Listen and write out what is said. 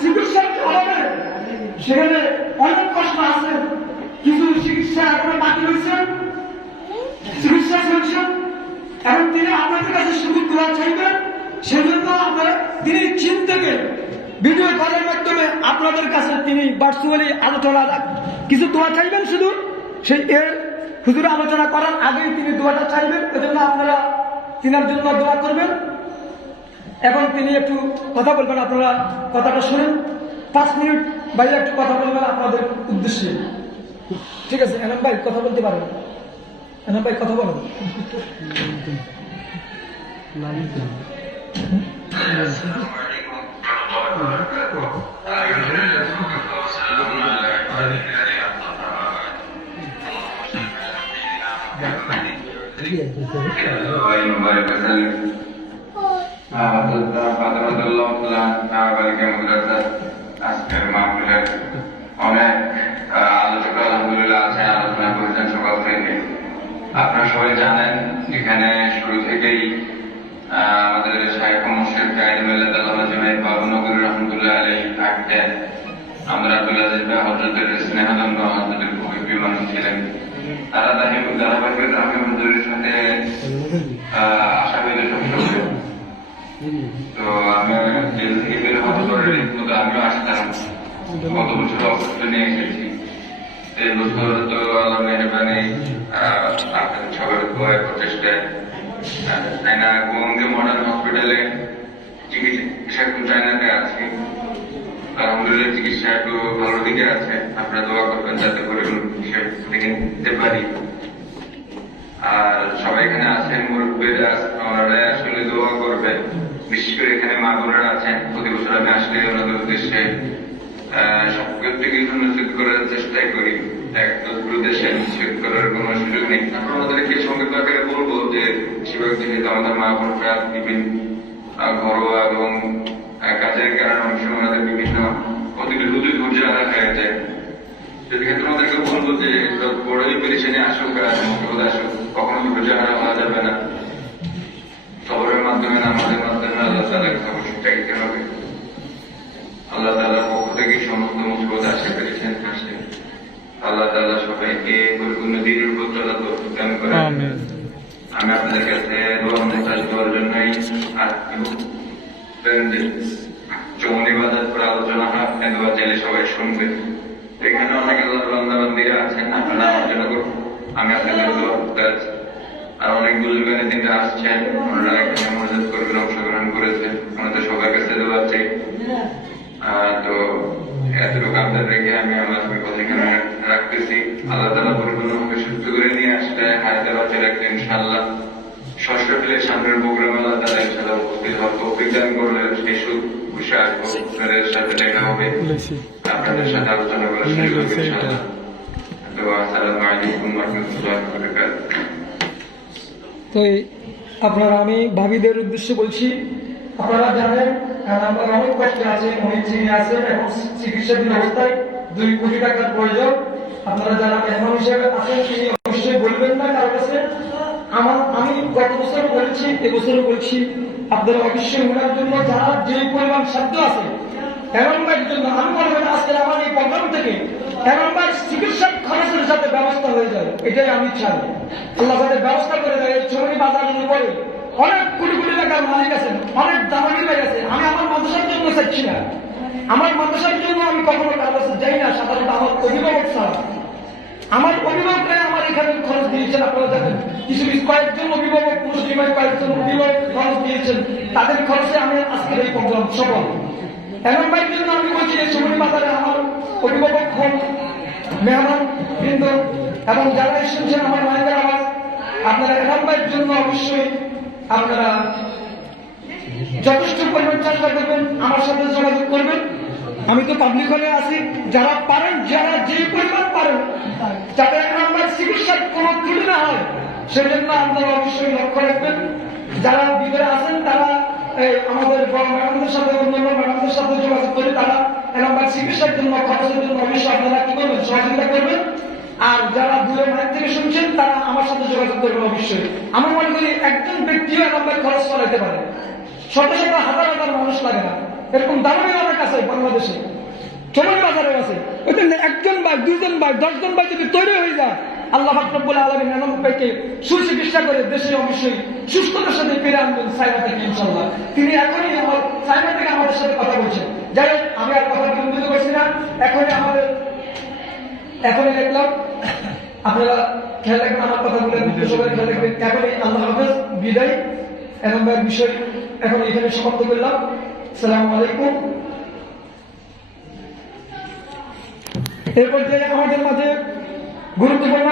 চিকিৎসার অভাবে সেখানে অনেক কষ্ট আছে, কিছু চিকিৎসা এখনো বাকি রয়েছে, চিকিৎসা চলছে। এবং তিনি আপনাদের কাছে শুধু দোয়া চাইবেন, সেজন্য তিনি চীন থেকে ভিডিও কলের মাধ্যমে আপনাদের কাছে তিনি ভার্চুয়ালি আলোচনা কিছু দোয়া চাইবেন। শুধু সেই হুজুর আলোচনা করার আগেই তিনি দোয়াটা চাইবেন, এজন্য আপনারা তিনার জন্য দোয়া করবেন। এখন তিনি একটু কথা বলবেন, আপনারা কথাটা শুনেন। 5 মিনিট ভাইয়া একটু কথা বলবেন আপনাদের উদ্দেশ্যে। ঠিক আছে এনাম ভাই কথা বলতে পারেন। এনাম ভাই কথা বলেন। আজকের মাহফিলের অনেক আলোচক আলহামদুলিল্লাহ আছেন, আলোচনা করেছেন সকাল থেকে। আপনারা সবাই জানেন এখানে শুরু থেকেই আমাদের শাইখ মুর্শিদ বাবুনগরী রহমতুল্লাহ আলাইহি থাকতেন। আমরা আব্দুল আজিজ ভাই হযরতের স্নেহদন্ড হযরতের খুবই প্রিয় মানুষ ছিলেন। তারা ধারাবাহিক হুজুরের সাথে আশাবাদী সম্পর্ক। তো আমি জেল থেকে বের হওয়ার পরে আমিও আসতাম, গত বছর অবস্থা নিয়ে এসেছি। এই বছর তো আল্লাহ মেহরবানি আপনাদের সবার দোয়া প্রচেষ্টায় চায়না গোয়াঙ্গে মডার্ন হসপিটালে চিকিৎসা চায়নাতে আছি। আলহামদুলিল্লাহ চিকিৎসা একটু ভালো দিকে আছে। আপনারা দোয়া করবেন যাতে করে দেখে নিতে পারি। আর সবাই এখানে আছেন, মুরব্বীরা ওনারা আসলে দোয়া করবেন। বিশেষ করে এখানে মা বোনেরা আছেন, প্রতি বছর আমি আসলে ওনাদের উদ্দেশ্যে প্রত্যেকে নিষেধ করার চেষ্টাই করি। একদম দেশে নিষেধ করার কোন সুযোগ নেই। আমরা আমাদেরকে সঙ্গে আকারে বলবো যে বেশিরভাগ যেহেতু আমাদের মা বোনরা বিভিন্ন ঘরোয়া এবং কাজের কারণে অনেক সময় আমাদের বিভিন্ন অতিরিক্ত ধৈর্য আঘাত হয়ে যায়। সেক্ষেত্রে আমাদেরকে বলবো যে বড়ই পেরেশানি আসুক আর মুসিবত আসুক, কখনো ধৈর্য হারা হওয়া যাবে না। সবরের মাধ্যমে আমাদের মাধ্যমে আল্লাহ তাআলাকে অবশ্যই চাইতে হবে। আল্লাহ তাআলার পক্ষ থেকে সমস্ত মুসিবত আসে পেরেছেন আসে। আল্লাহ তাআলা সবাইকে পরিপূর্ণ দিনের উপর চলা তৌফিক দান করেন। আমিন। আমি আপনাদের কাছে দোয়া মুস্তাজ করার জন্যই চমনি বাজার করে আলোচনা হয়, দোয়া চাইলে সবাই শুনবেন। এখানে অনেক আল্লাহ বান্দা বান্দীরা আছেন, আপনারা আমার জন্য করুন, আমি আপনাদের দোয়া করতে আছি। আর অনেক বুজুর্গানের দিনটা আসছেন, ওনারা এখানে মনোযোগ করবেন, অংশগ্রহণ করেছেন, আমাদের সবার কাছে দোয়া চাই। তো এতটুকু আপনাদের রেখে আমি আমার কথা এখানে রাখতেছি। আল্লাহ তাআলা পরিপূর্ণভাবে সুস্থ করে নিয়ে আসলে হায়াতে বাঁচে রাখতে ইনশাআল্লাহ। ষষ্ঠ প্লের সামনের প্রোগ্রামে আল্লাহ তাআলা ইনশাআল্লাহ উপস্থিত হওয়ার তৌফিক দান করলে সেই খুশি আসবো, আপনাদের সাথে দেখা হবে, আপনাদের সাথে আলোচনা করার সুযোগ হবে ইনশাআল্লাহ। তো আসসালামু আলাইকুম ওয়া রাহমাতুল্লাহি ওয়া বারাকাতুহু। তো আপনারা আমি ভাবিদের উদ্দেশ্যে বলছি, আপনারা জানেন আমার অনেক কষ্টে আছে, অনেক চিনি আছে এবং চিকিৎসাধীন অবস্থায় 2 কোটি টাকার প্রয়োজন। আপনারা যারা মেহমান হিসেবে আছেন তিনি অবশ্যই বলবেন না কারো কাছে। আমি গত বছর বলেছি, এবছরও বলছি, আপনারা অবশ্যই ওনার জন্য যারা যে পরিমাণ সাধ্য আছে এমনবার জন্য আমি মনে করি আজকের আমার এই প্রোগ্রাম থেকে এমনবার চিকিৎসার খরচের সাথে ব্যবস্থা হয়ে যায়, এটাই আমি চাই। আল্লাহ যাতে ব্যবস্থা করে দেয়। এই চমনি বাজারের উপরে অনেক কোটি কোটি টাকার মালিক আছেন, অনেক দামানি ভাই আছে। আমি আমার মাদ্রাসার জন্য চাইছি না, আমার মাদ্রাসার জন্য আমি কখনো কারো কাছে যাই না। সাধারণত আমার অভিভাবক ছাড়া আমার অভিভাবকরা আমার এখানে খরচ দিয়েছেন। আপনারা দেখেন কিছু কয়েকজন অভিভাবক মুসলিম কয়েকজন অভিভাবক খরচ দিয়েছেন, তাদের খরচে আমি আজকের এই প্রোগ্রাম সফল। এমন ভাইয়ের জন্য আমি বলছি এই চমনি বাজারে আমার অভিভাবক হন, মেহমান বৃন্দ এবং যারা শুনছেন আমার মায়ের আওয়াজ, আপনারা এমন ভাইয়ের জন্য অবশ্যই আপনারা যথেষ্ট পরিমাণ চেষ্টা করবেন, আমার সাথে যোগাযোগ করবেন। আমি তো পাবলিক হলে আছি, যারা পারেন, যারা যে পরিমাণ পারেন, যাতে আমার চিকিৎসার কোনো ত্রুটি না হয় সেজন্য আপনারা অবশ্যই লক্ষ্য রাখবেন। যারা বিদেশে আছেন তারা আমাদের বড় ম্যাডামদের সাথে অন্যান্য ম্যাডামদের সাথে যোগাযোগ করে তারা আমার চিকিৎসার জন্য খরচের জন্য অবশ্যই আপনারা কি করবেন, সহযোগিতা করবেন। আর যারা দূরে মায়ের থেকে শুনছেন তারা আমার সাথে যোগাযোগ করবেন অবশ্যই। আমি মনে করি একজন ব্যক্তিও আমার খরচ করাইতে পারে, শত শত হাজার হাজার মানুষ লাগে না। এরকম দারুণ আমার কাছে বাংলাদেশে সময় বাজারে আছে। ওই জন্য একজন ভাই, দুইজন ভাই, 10 জন ভাই যদি তৈরি হয়ে যায়, আল্লাহ পাক রব্বুল আলামিন 99 ভাইকে সুচিকিৎসা করে দেশে অবশ্যই সুস্থতার সাথে ফিরে আনবেন চায়না থেকে ইনশাআল্লাহ। তিনি এখনই আমার চায়না থেকে আমাদের সাথে কথা বলছেন। যাই হোক, আমি আর কথা বিলম্বিত করছি না, এখনই দেখলাম আপনারা খেয়াল রাখবেন আমার কথাগুলো, সবাই খেয়াল রাখবেন। এখনই আল্লাহ হাফেজ, বিদায়। এখন ভাইয়ের বিষয় এখন এখানে সমাপ্ত করলাম। আসসালামু আলাইকুম। এরপর যে আমাদের মাঝে গুরুত্বপূর্ণ